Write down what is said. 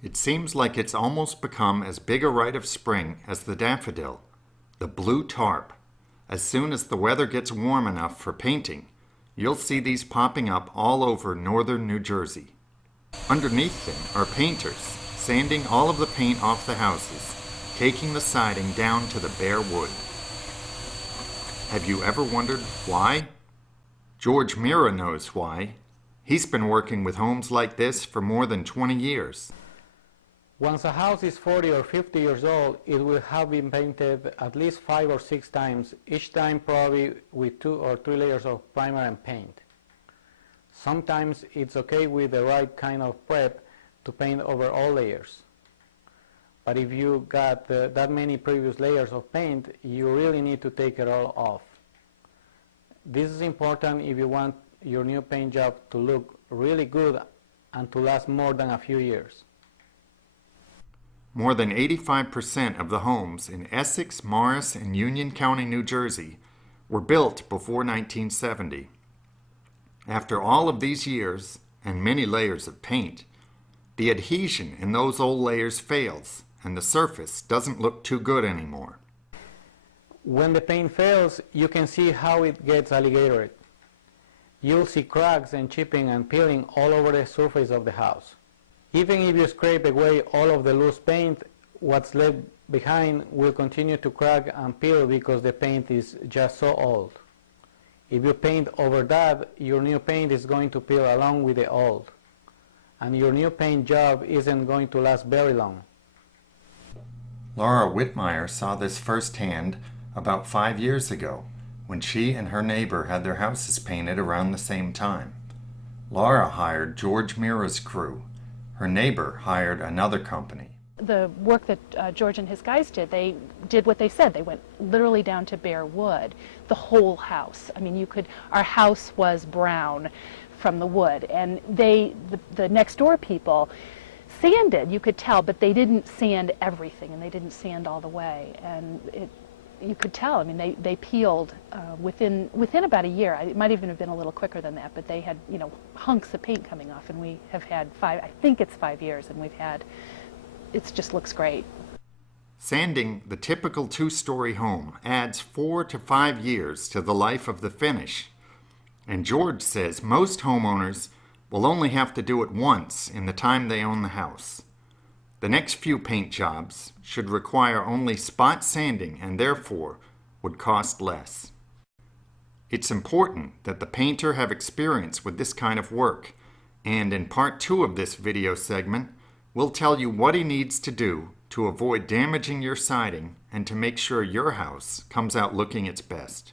It seems like it's almost become as big a rite of spring as the daffodil, the blue tarp. As soon as the weather gets warm enough for painting, you'll see these popping up all over northern New Jersey. Underneath them are painters, sanding all of the paint off the houses, taking the siding down to the bare wood. Have you ever wondered why? George Mira knows why. He's been working with homes like this for more than 20 years. Once a house is 40 or 50 years old, it will have been painted at least 5 or 6 times, each time probably with 2 or 3 layers of primer and paint. Sometimes it's okay with the right kind of prep to paint over all layers. But if you got that many previous layers of paint, you really need to take it all off. This is important if you want your new paint job to look really good and to last more than a few years. More than 85% of the homes in Essex, Morris, and Union County, New Jersey were built before 1970. After all of these years and many layers of paint, the adhesion in those old layers fails and the surface doesn't look too good anymore. When the paint fails, you can see how it gets alligatored. You'll see cracks and chipping and peeling all over the surface of the house. Even if you scrape away all of the loose paint, what's left behind will continue to crack and peel because the paint is just so old. If you paint over that, your new paint is going to peel along with the old. And your new paint job isn't going to last very long. Laura Whitmire saw this firsthand about 5 years ago when she and her neighbor had their houses painted around the same time. Laura hired George Mira's crew. Her neighbor hired another company. The work that George and his guys did, they did what they said. They went literally down to bare wood, the whole house. I mean, our house was brown from the wood, and the next door people sanded, you could tell, but they didn't sand everything, and they didn't sand all the way, and you could tell. I mean, they peeled within about a year. It might even have been a little quicker than that, but they had, hunks of paint coming off, and we have had I think it's 5 years, and it just looks great. Sanding the typical 2-story home adds 4 to 5 years to the life of the finish. And George says most homeowners will only have to do it once in the time they own the house. The next few paint jobs should require only spot sanding and therefore would cost less. It's important that the painter have experience with this kind of work, and in part 2 of this video segment, we'll tell you what he needs to do to avoid damaging your siding and to make sure your house comes out looking its best.